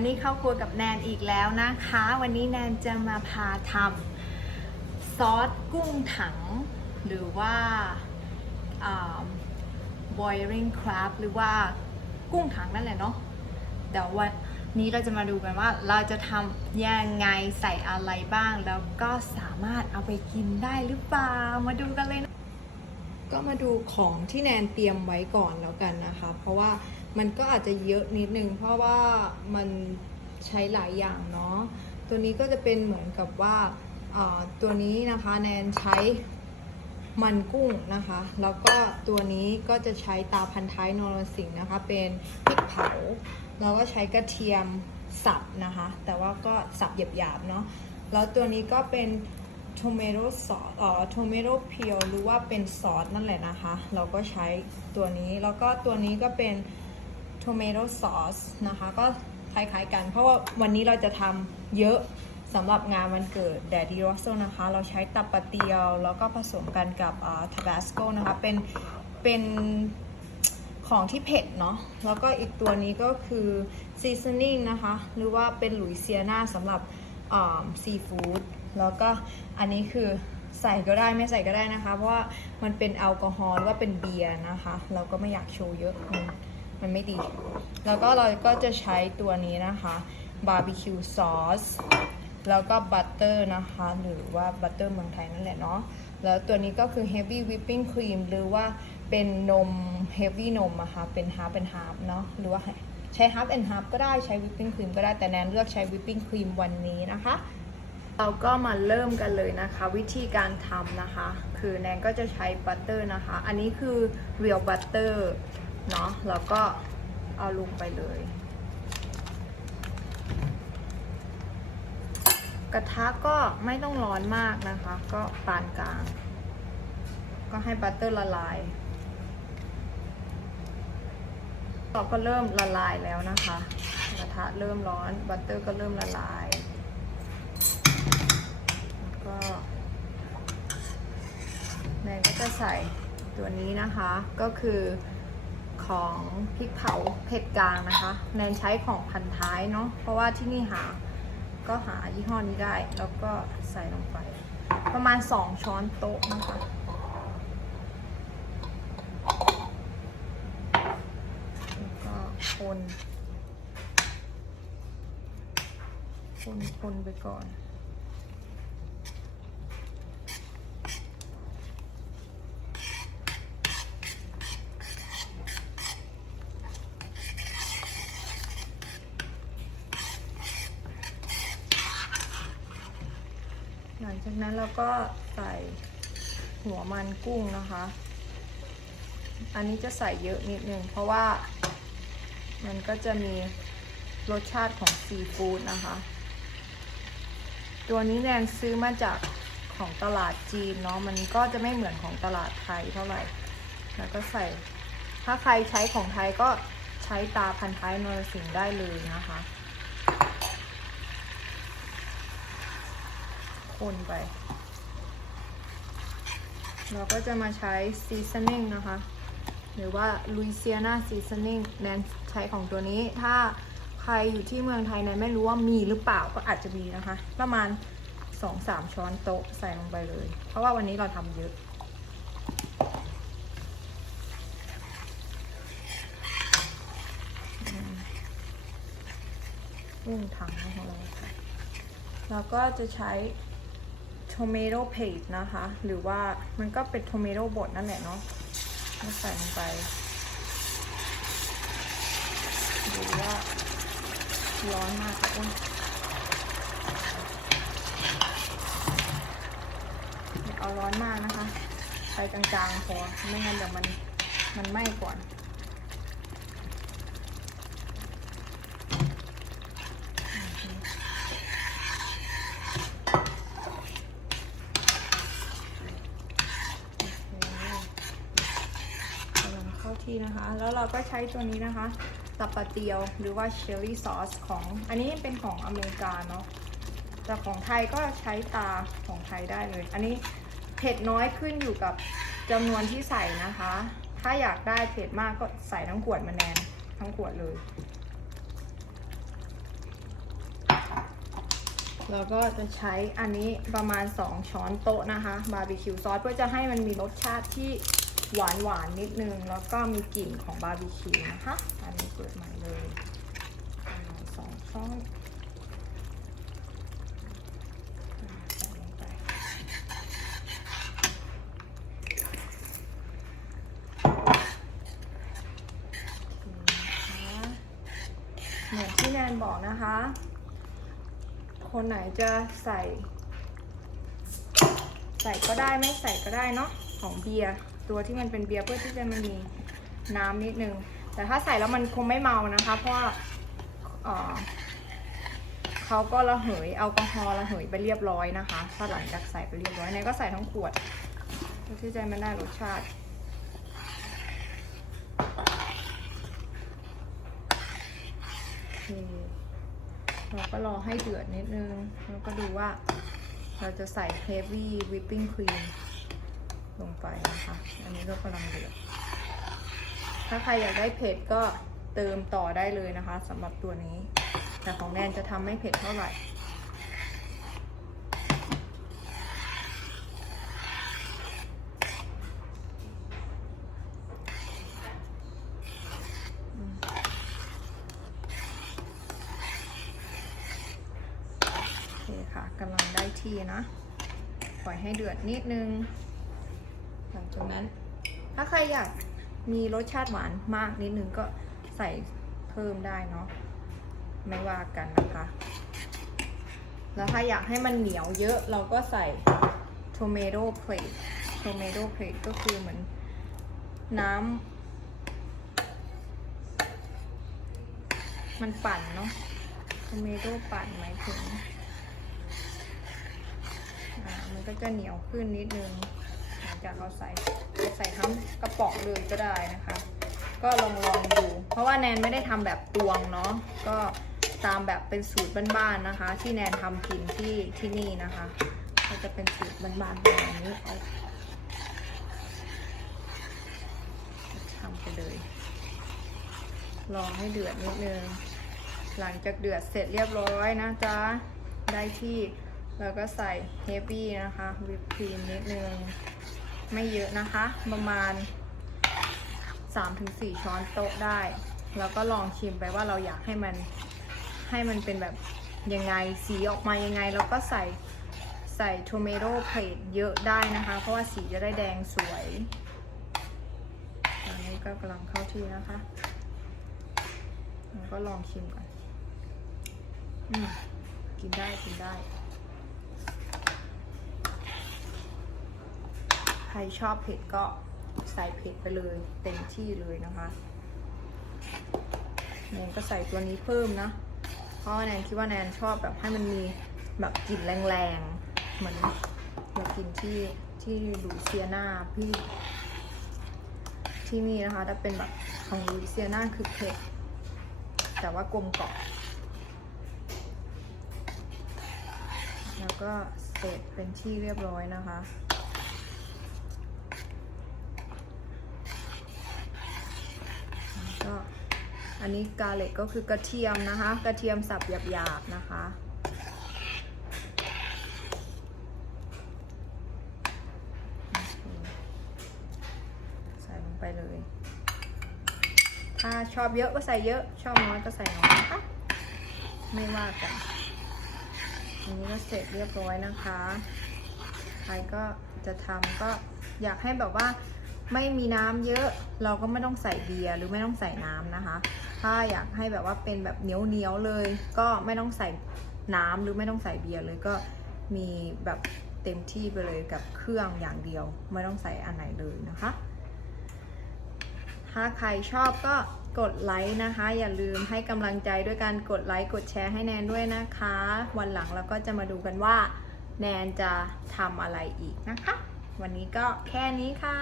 วันนี้เข้าครัวกับแนนอีกแล้วนะคะ วันนี้แนนจะมาพาทำซอสกุ้งถัง หรือว่า boiling crab หรือว่ากุ้งถังนั่นแหละเนาะเดี๋ยววันนี้เราจะมาดูกันว่าเราจะทำยังไงใส่อะไรบ้าง แล้วก็สามารถเอาไปกินได้หรือเปล่า มาดูกันเลยนะก็มาดูของที่แนนเตรียมไว้ก่อนแล้วกันนะคะ เพราะว่า มันก็อาจจะเยอะนิดนึง เพราะว่ามันใช้หลายอย่างเนาะตัวนี้ก็จะเป็นเหมือนกับว่าตัวนี้นะคะแนนใช้มันกุ้งนะคะ แล้วก็ตัวนี้ก็จะใช้ตาพันท้ายนรสิงห์นะคะ เป็นพริกเผา แล้วก็ใช้กระเทียมสับนะคะ แต่ว่าก็สับหยาบๆเนาะ แล้วตัวนี้ก็เป็นโทเมโ o ซอสเอ่อโทเมโ o เพียวหรือว่าเป็นซอสนั่นแหละนะคะ เราก็ใช้ตัวนี้ แล้วก็ตัวนี้ก็เป็น เมโ o ซอสนะคะ ก็คล้ายๆกัน เพราะว่าวันนี้เราจะทำเยอะสำหรับงานวันเกิดแดดดีโรโซนะคะ เราใช้ตับปะเตียว แล้วก็ผสมกันกับทาบาสโกนะคะ เป็นเป็นของที่เผ็ดเนาะ แล้วก็อีกตัวนี้ก็คือซีซันนิ่งนะคะ หรือว่าเป็นหลุยเซียนาสำหรับซีฟู้ด แล้วก็อันนี้คือใส่ก็ได้ไม่ใส่ก็ได้นะคะ เพราะว่ามันเป็นแอลกอฮอล์หรือว่าเป็นเบียร์นะคะ เราก็ไม่อยากโชว์เยอะ มันไม่ดี แล้วก็เราก็จะใช้ตัวนี้นะคะบาร์บีคิวซอสแล้วก็บัตเตอร์นะคะ หรือว่าบัตเตอร์เมืองไทยนั่นแหละเนาะแล้วตัวนี้ก็คือ heavy whipping cream หรือว่าเป็นนม heavy นมอะคะเป็น half and half เนาะหรือว่าใช้ half and half ก็ได้ใช้ whipping cream ก็ได้แต่แนนเลือกใช้ whipping cream วันนี้นะคะ เราก็มาเริ่มกันเลยนะคะ วิธีการทำนะคะ คือแนนก็จะใช้บัตเตอร์นะคะ อันนี้คือ real butter เนาะแล้วก็เอาลงไปเลย กระทะก็ไม่ต้องร้อนมากนะคะ ก็ปานกลาง ก็ให้บัตเตอร์ละลายเราก็เริ่มละลายแล้วนะคะ กระทะเริ่มร้อนบัตเตอร์ก็เริ่มละลายแล้วก็แนนก็จะใส่ตัวนี้นะคะก็คือ ของพริกเผาเผ็ดกลางนะคะ แนนใช้ของพันท้ายเนาะเพราะว่าที่นี่หาก็หายี่ห้อนี้ได้ แล้วก็ใส่ลงไป ประมาณ 2 ช้อนโต๊ะนะคะแล้วก็คนคนคนไปก่อน งจากนั้นเราก็ใส่หัวมันกุ้งนะคะ อันนี้จะใส่เยอะนิดนึงเพราะว่ามันก็จะมีรสชาติของซีฟู้ดนะคะ ตัวนี้แนนซื้อมาจากของตลาดจีนเนาะ มันก็จะไม่เหมือนของตลาดไทยเท่าไหร่ แล้วก็ใส่ ถ้าใครใช้ของไทยก็ใช้ตาพันท้ายนรสิงห์ได้เลยนะคะ คนไป เราก็จะมาใช้ seasoning นะคะ หรือว่า Louisiana seasoning แนนใช้ของตัวนี้ ถ้าใครอยู่ที่เมืองไทยแนนไม่รู้ว่ามีหรือเปล่าก็อาจจะมีนะคะ ประมาณ 2-3 ช้อนโต๊ะใส่ลงไปเลย เพราะว่าวันนี้เราทำเยอะกุ้งถังของเราค่ะแล้วก็จะใช้ tomato paste นะคะ หรือว่ามันก็เป็น tomato บดนั่นแหละเนาะแล้วใส่ลงไปดูว่าร้อนมากค่ะอุ้ยอย่าเอาร้อนมากนะคะไฟจางๆพอไม่งั้นเดี๋ยวมันมันไหม้ก่อน กำลังเข้าที่ นะคะ แล้วเราก็ใช้ตัวนี้นะคะตับปะเตียวหรือว่าเชลลี่ซอสของ อันนี้เป็นของอเมริกาเนาะแต่ของไทยก็ใช้ตาของไทยได้เลย อันนี้เผ็ดน้อยขึ้นอยู่กับจำนวนที่ใส่นะคะ ถ้าอยากได้เผ็ดมากก็ใส่ทั้งขวดมาแนนทั้งขวดเลย แล้วก็จะใช้อันนี้ประมาณ 2 ช้อนโต๊ะนะคะ บาร์บีคิวซอสเพื่อจะให้มันมีรสชาติที่ หวานหวานนิดนึง แล้วก็มีกลิ่นของบาร์บีคิวนะคะ อันนี้เปิดใหม่เลยสองช้องเคนะคะเหมือนที่แนนบอกนะคะ คนไหนจะใส่ ใส่ก็ได้ไม่ใส่ก็ได้เนาะของเบียร์ ตัวที่มันเป็นเบียร์เพื่อที่จะมันมีน้ำนิดนึง แต่ถ้าใส่แล้วมันคงไม่เมานะคะ เพราะว่าเขาก็ระเหยแอลกอฮอล์ระเหยไปเรียบร้อยนะคะถ้าหลังจากใส่ไปเรียบร้อยเนี่ยก็ใส่ทั้งขวดเพื่อที่จะมันได้รสชาติเราก็รอให้เดือดนิดนึง แล้วก็ดูว่าเราจะใส่ heavy whipping cream ลงไปนะคะ อันนี้ก็กำลังเดือด ถ้าใครอยากได้เผ็ดก็เติมต่อได้เลยนะคะสำหรับตัวนี้ แต่ของแนนจะทำไม่เผ็ดเท่าไหร่คค่ะกำลังได้ที่นะ ปล่อยให้เดือดนิดนึง หลังนั้น ถ้าใครอยากมีรสชาติหวานมากนิดนึงก็ใส่เพิ่มได้เนาะไม่ว่ากันนะคะ แล้วถ้าอยากให้มันเหนียวเยอะเราก็ใส่ tomato paste tomato paste ก็คือเหมือนน้ำมันปั่นเนาะ tomato ปั่นหมายถึงมันก็จะเหนียวขึ้นนิดนึง หลังจากเราใส่ใส่ทั้งกระป๋องเลยก็ได้นะคะ ก็ลองลองดู เพราะว่าแนนไม่ได้ทำแบบตวงเนาะก็ตามแบบเป็นสูตรบ้านๆนะคะ ที่แนนทำกินที่ที่นี่นะคะ ก็จะเป็นสูตรบ้านๆแบบนี้เอาทำไปเลยรอให้เดือดนิดนึงหลังจากเดือดเสร็จเรียบร้อยนะจ๊ะได้ที่แล้วก็ใส่เฮฟวี่นะคะวิปครีมนิดนึง ไม่เยอะนะคะ ประมาณ 3-4 ช้อนโต๊ะได้ แล้วก็ลองชิมไปว่าเราอยากให้มันให้มันเป็นแบบยังไงสีออกมายังไง แล้วก็ใส่ใส่โทเมโ o เพดเยอะได้นะคะ เพราะว่าสีจะได้แดงสวยอันนี้ก็กำลังเข้าที่นะคะแล้วก็ลองชิมก่อน อืม กินได้ กินได้ ใครชอบเผ็ดก็ใส่เผ็ดไปเลย เต็มที่เลยนะคะแนนก็ใส่ตัวนี้เพิ่มนะ เพราะว่าแนนคิดว่าแนนชอบแบบให้มันมีแบบกลิ่นแรงๆ เหมือนเรากินที่ที่ลูเซียนาพี่ที่นี่นะคะถ้าเป็นแบบของลูเซียนาคือเผ็ดแต่ว่ากลมกล่อมแล้วก็เสร็จเป็นที่เรียบร้อยนะคะ ก็อั นนี้กาเล็กก็คือกระเทียมนะคะ กระเทียมสับหยาบๆนะคะ ใส่ลงไปเลย ถ้าชอบเยอะก็ใส่เยอะ ชอบน้อยก็ใส่น้อยนะคะ ไม่ว่ากันอันนี้ก็เสร็จเรียบร้อยนะคะใครก็จะทำก็อยากให้แบบว่าไม่มีน้ำเยอะเราก็ไม่ต้องใส่เบียร์หรือไม่ต้องใส่น้ำนะคะ ถ้าอยากให้แบบว่าเป็นแบบเหนียวเหนียวๆเลย ก็ไม่ต้องใส่น้ำหรือไม่ต้องใส่เบียร์เลยก็มีแบบเต็มที่ไปเลยกับเครื่องอย่างเดียว ไม่ต้องใส่อันไหนเลยนะคะ ถ้าใครชอบก็กดไลค์นะคะ อย่าลืมให้กำลังใจด้วยการกดไลค์กดแชร์ให้แนนด้วยนะคะ วันหลังเราก็จะมาดูกันว่า แนนจะทำอะไรอีกนะคะ วันนี้ก็แค่นี้ค่ะ